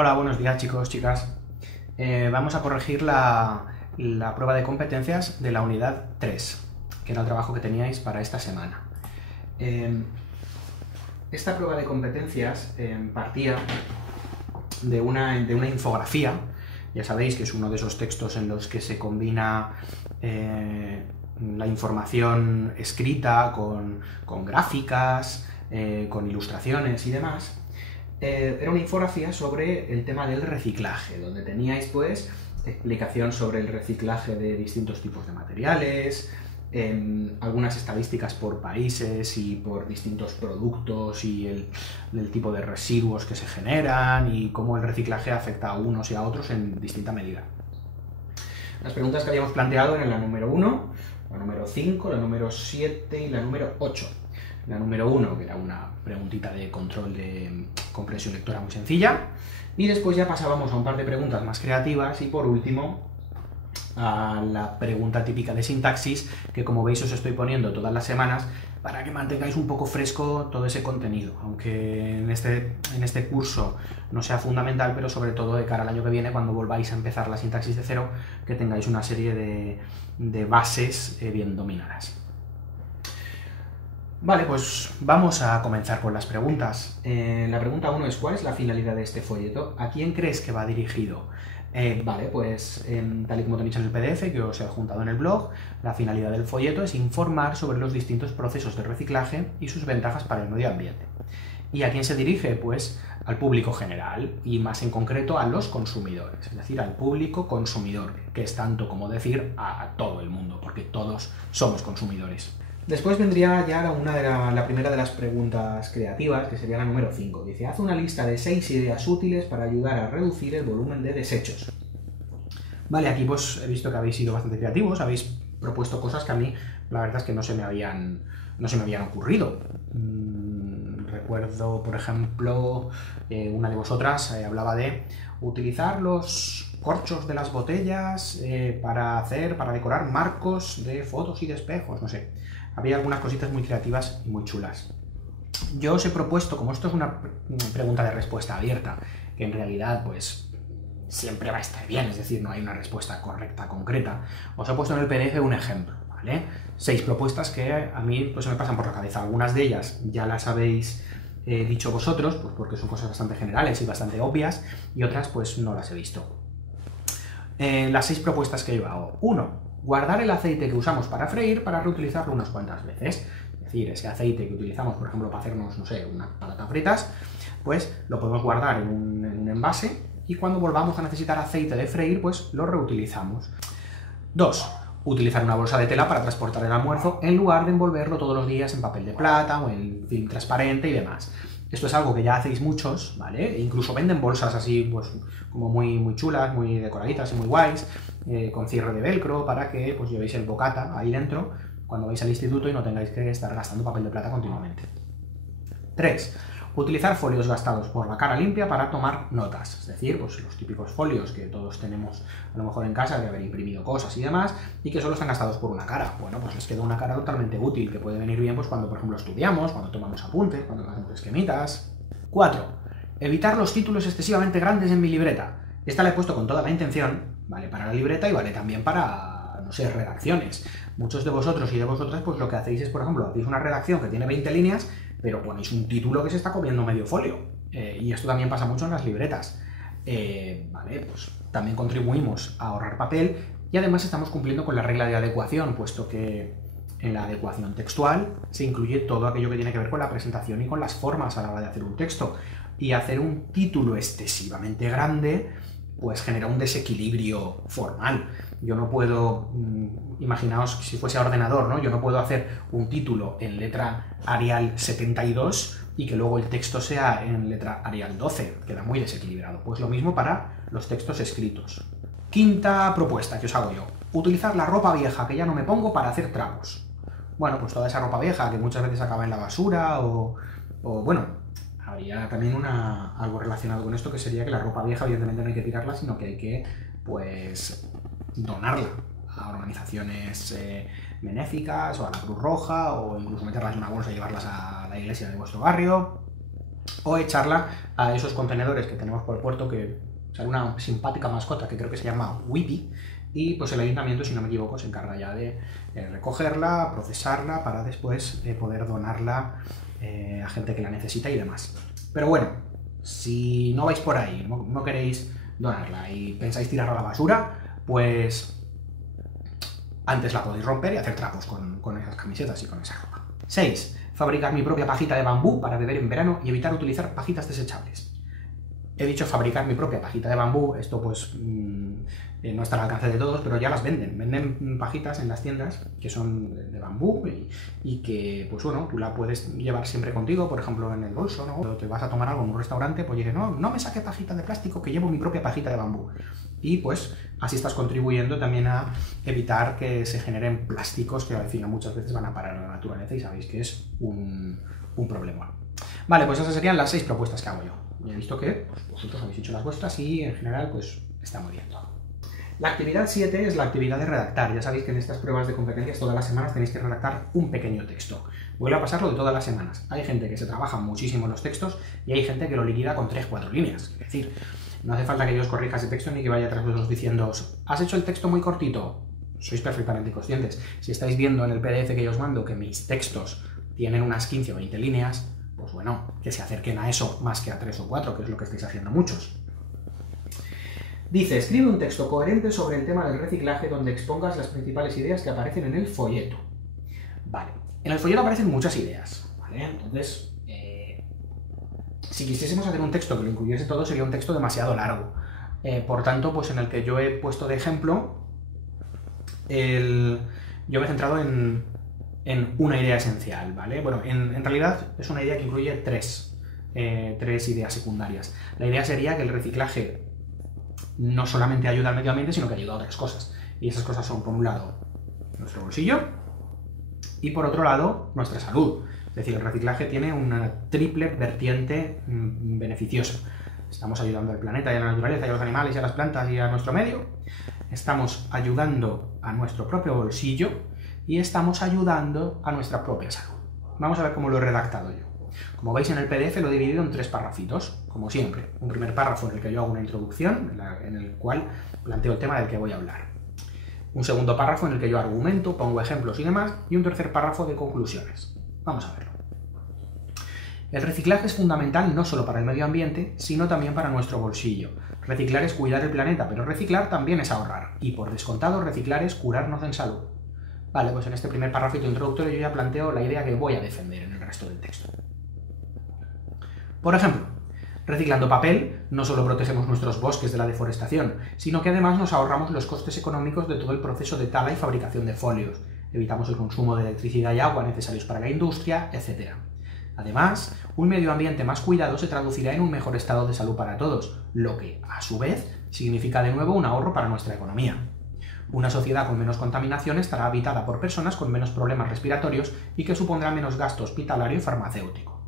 Hola, buenos días chicos, chicas. Vamos a corregir la prueba de competencias de la unidad 3, que era el trabajo que teníais para esta semana. Esta prueba de competencias partía de una infografía. Ya sabéis que es uno de esos textos en los que se combina la información escrita con gráficas, con ilustraciones y demás. Era una infografía sobre el tema del reciclaje, donde teníais pues explicación sobre el reciclaje de distintos tipos de materiales, algunas estadísticas por países y por distintos productos y el tipo de residuos que se generan y cómo el reciclaje afecta a unos y a otros en distinta medida. Las preguntas que habíamos planteado eran la número 1, la número 5, la número 7 y la número 8. La número 1, que era una preguntita de control de comprensión lectora muy sencilla, y después ya pasábamos a un par de preguntas más creativas y por último a la pregunta típica de sintaxis, que como veis os estoy poniendo todas las semanas para que mantengáis un poco fresco todo ese contenido, aunque en este curso no sea fundamental, pero sobre todo de cara al año que viene, cuando volváis a empezar la sintaxis de cero, que tengáis una serie de bases bien dominadas. Vale, pues vamos a comenzar con las preguntas. La pregunta 1 es: ¿cuál es la finalidad de este folleto? ¿A quién crees que va dirigido? Vale, pues tal y como tenéis en el PDF que os he adjuntado en el blog, la finalidad del folleto es informar sobre los distintos procesos de reciclaje y sus ventajas para el medio ambiente. ¿Y a quién se dirige? Pues al público general y más en concreto a los consumidores, es decir, al público consumidor, que es tanto como decir a todo el mundo, porque todos somos consumidores. Después vendría ya la primera de las preguntas creativas, que sería la número 5. Dice: haz una lista de 6 ideas útiles para ayudar a reducir el volumen de desechos. Vale, aquí pues he visto que habéis sido bastante creativos, habéis propuesto cosas que a mí la verdad es que no se me habían ocurrido. Recuerdo, por ejemplo, una de vosotras hablaba de utilizar los corchos de las botellas para decorar marcos de fotos y de espejos, no sé. Había algunas cositas muy creativas y muy chulas. Yo os he propuesto, como esto es una pregunta de respuesta abierta, que en realidad pues siempre va a estar bien, es decir, no hay una respuesta correcta, concreta, os he puesto en el PDF un ejemplo, ¿vale? 6 propuestas que a mí pues se me pasan por la cabeza. Algunas de ellas ya las habéis dicho vosotros, pues porque son cosas bastante generales y bastante obvias, y otras pues no las he visto. Las 6 propuestas que yo hago: 1. Guardar el aceite que usamos para freír para reutilizarlo unas cuantas veces. Es decir, ese aceite que utilizamos, por ejemplo, para hacernos, no sé, unas patatas fritas, pues lo podemos guardar en un envase y cuando volvamos a necesitar aceite de freír, pues lo reutilizamos. 2. Utilizar una bolsa de tela para transportar el almuerzo en lugar de envolverlo todos los días en papel de plata o en film transparente y demás. Esto es algo que ya hacéis muchos, ¿vale? E incluso venden bolsas así, pues como muy chulas, muy decoraditas y muy guays, con cierre de velcro para que pues llevéis el bocata ahí dentro cuando vais al instituto y no tengáis que estar gastando papel de plata continuamente. 3. Utilizar folios gastados por la cara limpia para tomar notas, es decir, pues los típicos folios que todos tenemos a lo mejor en casa de haber imprimido cosas y demás y que solo están gastados por una cara. Bueno, pues les queda una cara totalmente útil que puede venir bien pues cuando por ejemplo estudiamos, cuando tomamos apuntes, cuando hacemos esquemitas. 4. Evitar los títulos excesivamente grandes en mi libreta. Esta la he puesto con toda la intención, vale para la libreta y vale también para, no sé, redacciones. Muchos de vosotros y de vosotras pues lo que hacéis es, por ejemplo, hacéis una redacción que tiene 20 líneas, pero ponéis un título que se está comiendo medio folio. Y esto también pasa mucho en las libretas. Vale, pues también contribuimos a ahorrar papel y además estamos cumpliendo con la regla de adecuación, puesto que en la adecuación textual se incluye todo aquello que tiene que ver con la presentación y con las formas a la hora de hacer un texto. Y hacer un título excesivamente grande pues genera un desequilibrio formal. Yo no puedo, imaginaos si fuese a ordenador, ¿no? Yo no puedo hacer un título en letra Arial 72 y que luego el texto sea en letra Arial 12, queda muy desequilibrado. Pues lo mismo para los textos escritos. Quinta propuesta que os hago yo: utilizar la ropa vieja que ya no me pongo para hacer trapos. Bueno, pues toda esa ropa vieja que muchas veces acaba en la basura o bueno, habría también algo relacionado con esto, que sería que la ropa vieja evidentemente no hay que tirarla, sino que hay que pues donarla a organizaciones benéficas o a la Cruz Roja o incluso meterlas en una bolsa y llevarlas a la iglesia de vuestro barrio. o echarla a esos contenedores que tenemos por el puerto, que sale una simpática mascota que creo que se llama Whippy, y pues el ayuntamiento, si no me equivoco, se encarga ya de recogerla, procesarla, para después poder donarla a gente que la necesita y demás. Pero bueno, si no vais por ahí, no queréis donarla y pensáis tirarla a la basura, pues antes la podéis romper y hacer trapos con esas camisetas y con esa ropa. 6. Fabricar mi propia pajita de bambú para beber en verano y evitar utilizar pajitas desechables. He dicho fabricar mi propia pajita de bambú, esto pues no está al alcance de todos, pero ya las venden. Venden pajitas en las tiendas que son de bambú y que, pues bueno, tú la puedes llevar siempre contigo, por ejemplo en el bolso, ¿no? Cuando te vas a tomar algo en un restaurante, pues dices, no me saque pajita de plástico, que llevo mi propia pajita de bambú. Y pues así estás contribuyendo también a evitar que se generen plásticos que al final muchas veces van a parar a la naturaleza y sabéis que es un problema. Vale, pues esas serían las 6 propuestas que hago yo. Y he visto que pues, vosotros habéis hecho las vuestras y en general pues está muy bien todo. La actividad 7 es la actividad de redactar. Ya sabéis que en estas pruebas de competencias todas las semanas tenéis que redactar un pequeño texto. Voy a pasarlo de todas las semanas. Hay gente que se trabaja muchísimo los textos y hay gente que lo liquida con 3-4 líneas. Es decir, no hace falta que yo os corrija ese texto ni que vaya tras vosotros diciendo ¿has hecho el texto muy cortito? Sois perfectamente conscientes. Si estáis viendo en el PDF que yo os mando que mis textos tienen unas 15 o 20 líneas, pues bueno, que se acerquen a eso más que a 3 o 4, que es lo que estáis haciendo muchos. Dice, escribe un texto coherente sobre el tema del reciclaje donde expongas las principales ideas que aparecen en el folleto. Vale, en el folleto aparecen muchas ideas, ¿vale? Entonces, si quisiésemos hacer un texto que lo incluyese todo, sería un texto demasiado largo. Por tanto, pues en el que yo he puesto de ejemplo, yo me he centrado en una idea esencial, ¿vale? Bueno, en realidad es una idea que incluye tres ideas secundarias. La idea sería que el reciclaje no solamente ayuda al medio ambiente, sino que ayuda a otras cosas. Y esas cosas son, por un lado, nuestro bolsillo y, por otro lado, nuestra salud. Es decir, el reciclaje tiene una triple vertiente beneficiosa. Estamos ayudando al planeta y a la naturaleza y a los animales y a las plantas y a nuestro medio. Estamos ayudando a nuestro propio bolsillo y estamos ayudando a nuestra propia salud. Vamos a ver cómo lo he redactado yo. Como veis en el PDF lo he dividido en 3 parrafitos, como siempre. Un primer párrafo en el que yo hago una introducción, en el cual planteo el tema del que voy a hablar. Un segundo párrafo en el que yo argumento, pongo ejemplos y demás, y un tercer párrafo de conclusiones. Vamos a verlo. El reciclaje es fundamental no solo para el medio ambiente, sino también para nuestro bolsillo. Reciclar es cuidar el planeta, pero reciclar también es ahorrar. Y por descontado, reciclar es curarnos en salud. Vale, pues en este primer párrafito introductorio yo ya planteo la idea que voy a defender en el resto del texto. Por ejemplo, reciclando papel no solo protegemos nuestros bosques de la deforestación, sino que además nos ahorramos los costes económicos de todo el proceso de tala y fabricación de folios, evitamos el consumo de electricidad y agua necesarios para la industria, etc. Además, un medio ambiente más cuidado se traducirá en un mejor estado de salud para todos, lo que, a su vez, significa de nuevo un ahorro para nuestra economía. Una sociedad con menos contaminación estará habitada por personas con menos problemas respiratorios y que supondrá menos gasto hospitalario y farmacéutico.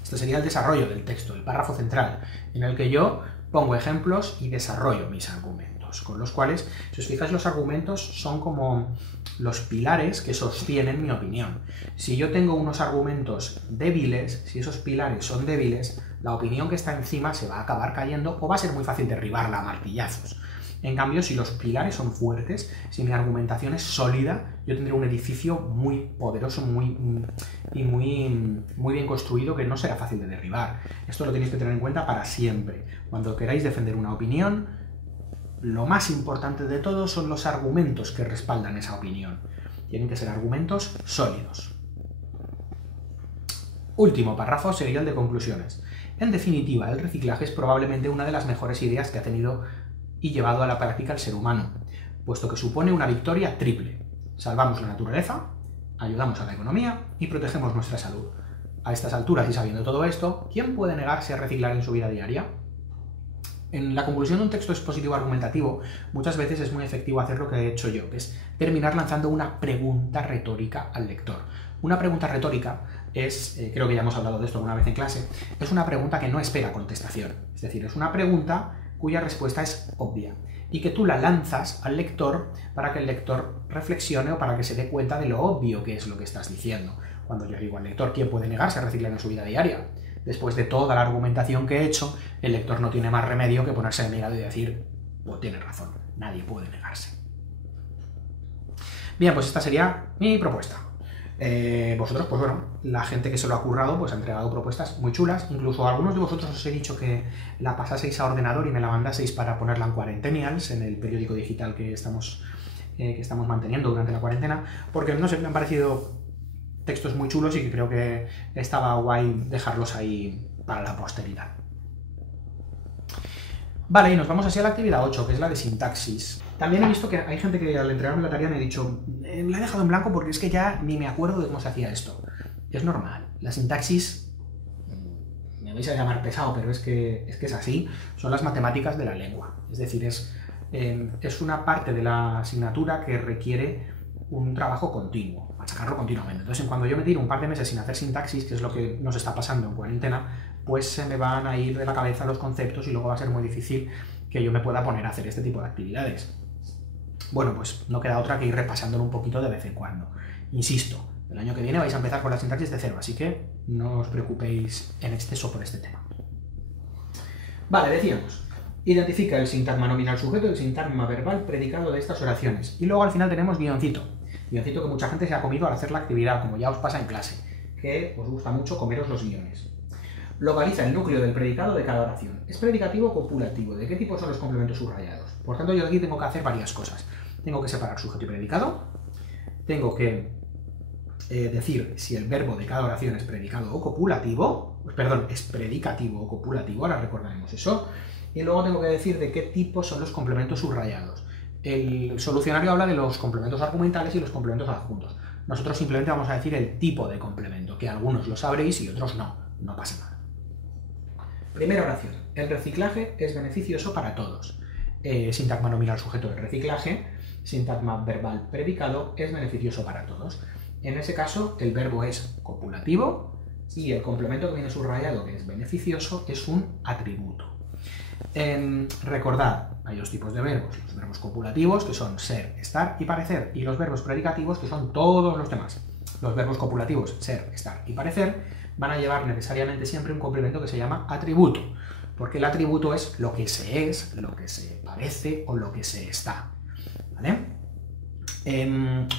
Este sería el desarrollo del texto, el párrafo central, en el que yo pongo ejemplos y desarrollo mis argumentos, con los cuales, si os fijáis, los argumentos son como los pilares que sostienen mi opinión. Si yo tengo unos argumentos débiles, si esos pilares son débiles, la opinión que está encima se va a acabar cayendo o va a ser muy fácil derribarla a martillazos. En cambio, si los pilares son fuertes, si mi argumentación es sólida, yo tendré un edificio muy poderoso muy bien construido que no será fácil de derribar. Esto lo tenéis que tener en cuenta para siempre. Cuando queráis defender una opinión, lo más importante de todo son los argumentos que respaldan esa opinión. Tienen que ser argumentos sólidos. Último párrafo sería el de conclusiones. En definitiva, el reciclaje es probablemente una de las mejores ideas que ha tenido y llevado a la práctica el ser humano, puesto que supone una victoria triple. Salvamos la naturaleza, ayudamos a la economía y protegemos nuestra salud. A estas alturas y sabiendo todo esto, ¿quién puede negarse a reciclar en su vida diaria? En la conclusión de un texto expositivo argumentativo, muchas veces es muy efectivo hacer lo que he hecho yo, que es terminar lanzando una pregunta retórica al lector. Una pregunta retórica es, creo que ya hemos hablado de esto alguna vez en clase, es una pregunta que no espera contestación. Es decir, es una pregunta cuya respuesta es obvia y que tú la lanzas al lector para que el lector reflexione o para que se dé cuenta de lo obvio que es lo que estás diciendo. Cuando yo digo al lector, ¿quién puede negarse a reciclar en su vida diaria? Después de toda la argumentación que he hecho, el lector no tiene más remedio que ponerse de mi lado y decir, pues tiene razón, nadie puede negarse. Bien, pues esta sería mi propuesta. Vosotros, pues bueno, la gente que se lo ha currado, pues ha entregado propuestas muy chulas. Incluso a algunos de vosotros os he dicho que la pasaseis a ordenador y me la mandaseis para ponerla en Cuarentenials, en el periódico digital que estamos manteniendo durante la cuarentena, porque no sé, me han parecido textos muy chulos y que creo que estaba guay dejarlos ahí para la posteridad. Vale, y nos vamos así a la actividad 8, que es la de sintaxis. También he visto que hay gente que al entregarme la tarea me ha dicho, la he dejado en blanco porque es que ya ni me acuerdo de cómo se hacía esto. Es normal. La sintaxis, me vais a llamar pesado, pero es que es así, son las matemáticas de la lengua. Es decir, es una parte de la asignatura que requiere un trabajo continuo, machacarlo continuamente. Entonces, cuando yo me tiro un par de meses sin hacer sintaxis, que es lo que nos está pasando en cuarentena, pues se me van a ir de la cabeza los conceptos y luego va a ser muy difícil que yo me pueda poner a hacer este tipo de actividades. Bueno, pues no queda otra que ir repasándolo un poquito de vez en cuando. Insisto, el año que viene vais a empezar con la sintaxis de cero, así que no os preocupéis en exceso por este tema. Vale, decíamos, identifica el sintagma nominal sujeto y el sintagma verbal predicado de estas oraciones. Y luego al final tenemos guioncito. Guioncito que mucha gente se ha comido al hacer la actividad, como ya os pasa en clase, que os gusta mucho comeros los guiones. Localiza el núcleo del predicado de cada oración. ¿Es predicativo o copulativo? ¿De qué tipo son los complementos subrayados? Por tanto, yo aquí tengo que hacer varias cosas. Tengo que separar sujeto y predicado. Tengo que decir si el verbo de cada oración es predicado o copulativo. Perdón, es predicativo o copulativo, ahora recordaremos eso. Y luego tengo que decir de qué tipo son los complementos subrayados. El solucionario habla de los complementos argumentales y los complementos adjuntos. Nosotros simplemente vamos a decir el tipo de complemento, que algunos lo sabréis y otros no. No pasa nada. Primera oración. El reciclaje es beneficioso para todos. Sintagma nominal sujeto del reciclaje. Sintagma verbal predicado es beneficioso para todos. En ese caso, el verbo es copulativo y el complemento que viene subrayado, que es beneficioso, es un atributo. Recordad, hay dos tipos de verbos. Los verbos copulativos, que son ser, estar y parecer, y los verbos predicativos, que son todos los demás. Los verbos copulativos, ser, estar y parecer, van a llevar necesariamente siempre un complemento que se llama atributo, porque el atributo es lo que se es, lo que se parece o lo que se está. ¿Vale?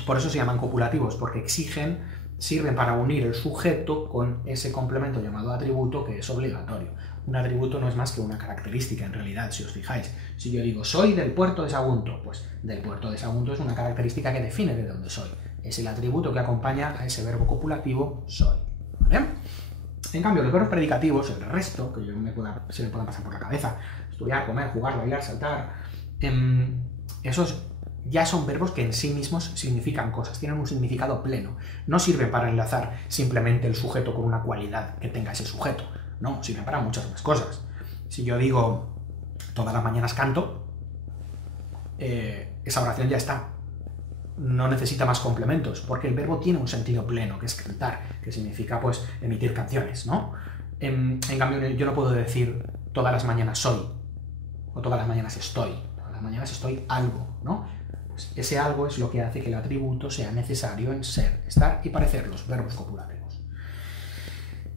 Por eso se llaman copulativos, porque sirven para unir el sujeto con ese complemento llamado atributo, que es obligatorio. Un atributo no es más que una característica, en realidad, si os fijáis. Si yo digo, soy del puerto de Sagunto, pues del puerto de Sagunto es una característica que define de dónde soy. Es el atributo que acompaña a ese verbo copulativo, soy. ¿Vale? En cambio, los verbos predicativos, el resto, que se me puedan pasar por la cabeza, estudiar, comer, jugar, bailar, saltar, esos ya son verbos que en sí mismos significan cosas, tienen un significado pleno. No sirven para enlazar simplemente el sujeto con una cualidad que tenga ese sujeto. No, sirven para muchas más cosas. Si yo digo, todas las mañanas canto, esa oración ya está. No necesita más complementos, porque el verbo tiene un sentido pleno, que es cantar, que significa, pues, emitir canciones, ¿no? En cambio, yo no puedo decir todas las mañanas soy, o todas las mañanas estoy. Todas las mañanas estoy algo, ¿no? Pues ese algo es lo que hace que el atributo sea necesario en ser, estar y parecer, los verbos copulativos.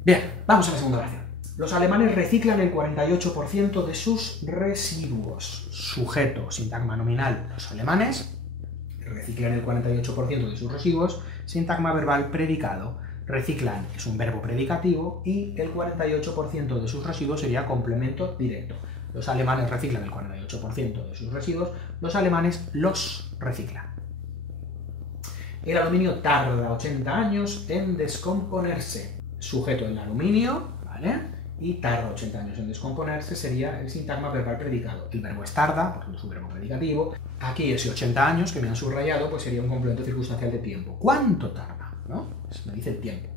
Bien, vamos a la segunda oración. Los alemanes reciclan el 48% de sus residuos. Sujeto, sintagma nominal, los alemanes reciclan el 48% de sus residuos. Sintagma verbal, predicado. Reciclan es un verbo predicativo y el 48% de sus residuos sería complemento directo. Los alemanes reciclan el 48% de sus residuos, los alemanes los reciclan. El aluminio tarda 80 años en descomponerse. Sujeto el aluminio, ¿vale? Y tarda 80 años en descomponerse sería el sintagma verbal predicado. El verbo es tarda, por tanto es un verbo predicativo. Aquí ese 80 años que me han subrayado pues sería un complemento circunstancial de tiempo. ¿Cuánto tarda? ¿No? Pues me dice el tiempo.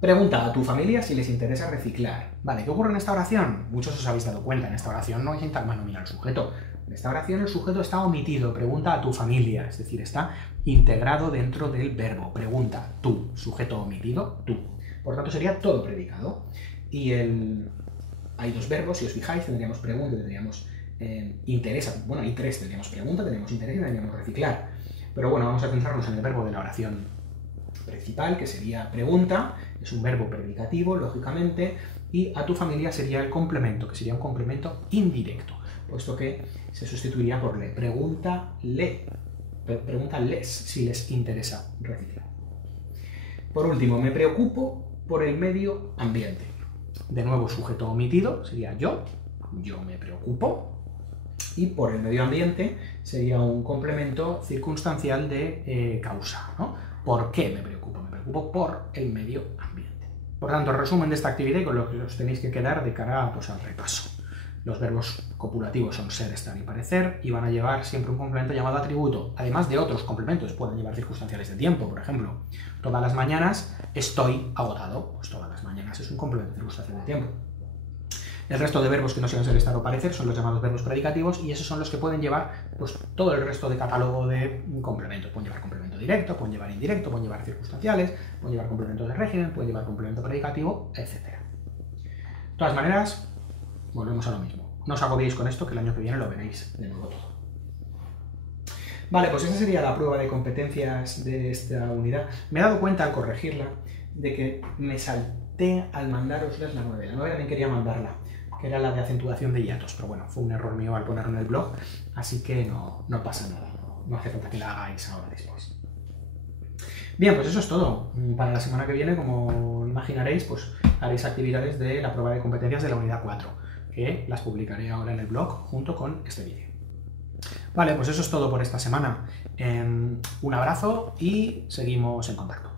Pregunta a tu familia si les interesa reciclar. Vale, ¿qué ocurre en esta oración? Muchos os habéis dado cuenta, en esta oración no hay sintagma nominal sujeto. En esta oración el sujeto está omitido. Pregunta a tu familia, es decir, está integrado dentro del verbo. Pregunta, tú, sujeto omitido, tú. Por tanto, sería todo predicado. Y hay dos verbos, si os fijáis, tendríamos pregunta, tendríamos interesa. Bueno, hay tres, tendríamos pregunta, tendríamos interés y tendríamos reciclar. Pero bueno, vamos a centrarnos en el verbo de la oración principal, que sería pregunta, es un verbo predicativo, lógicamente, y a tu familia sería el complemento, que sería un complemento indirecto, puesto que se sustituiría por le. Pregúntales si les interesa reciclar. Por último, me preocupo por el medio ambiente. De nuevo, sujeto omitido, sería yo me preocupo, y por el medio ambiente sería un complemento circunstancial de causa, ¿no? ¿Por qué me preocupo? Me preocupo por el medio ambiente. Por tanto, resumen de esta actividad y con lo que os tenéis que quedar de cara pues, al repaso. Los verbos copulativos son ser, estar y parecer, y van a llevar siempre un complemento llamado atributo, además de otros complementos. Pueden llevar circunstanciales de tiempo, por ejemplo. Todas las mañanas estoy agotado. Pues todas las mañanas es un complemento circunstancial de tiempo. El resto de verbos que no sean ser, estar o parecer son los llamados verbos predicativos, y esos son los que pueden llevar pues, todo el resto de catálogo de complementos. Pueden llevar complemento directo, pueden llevar indirecto, pueden llevar circunstanciales, pueden llevar complemento de régimen, pueden llevar complemento predicativo, etc. De todas maneras, volvemos a lo mismo. No os agobiéis con esto, que el año que viene lo veréis de nuevo todo. Vale, pues esa sería la prueba de competencias de esta unidad. Me he dado cuenta al corregirla de que me salté al mandarosles la 9. La 9 también quería mandarla, que era la de acentuación de hiatos, pero bueno, fue un error mío al ponerlo en el blog, así que no pasa nada, no hace falta que la hagáis ahora después. Bien, pues eso es todo. Para la semana que viene, como imaginaréis, pues haréis actividades de la prueba de competencias de la unidad 4, que las publicaré ahora en el blog junto con este vídeo. Vale, pues eso es todo por esta semana. Un abrazo y seguimos en contacto.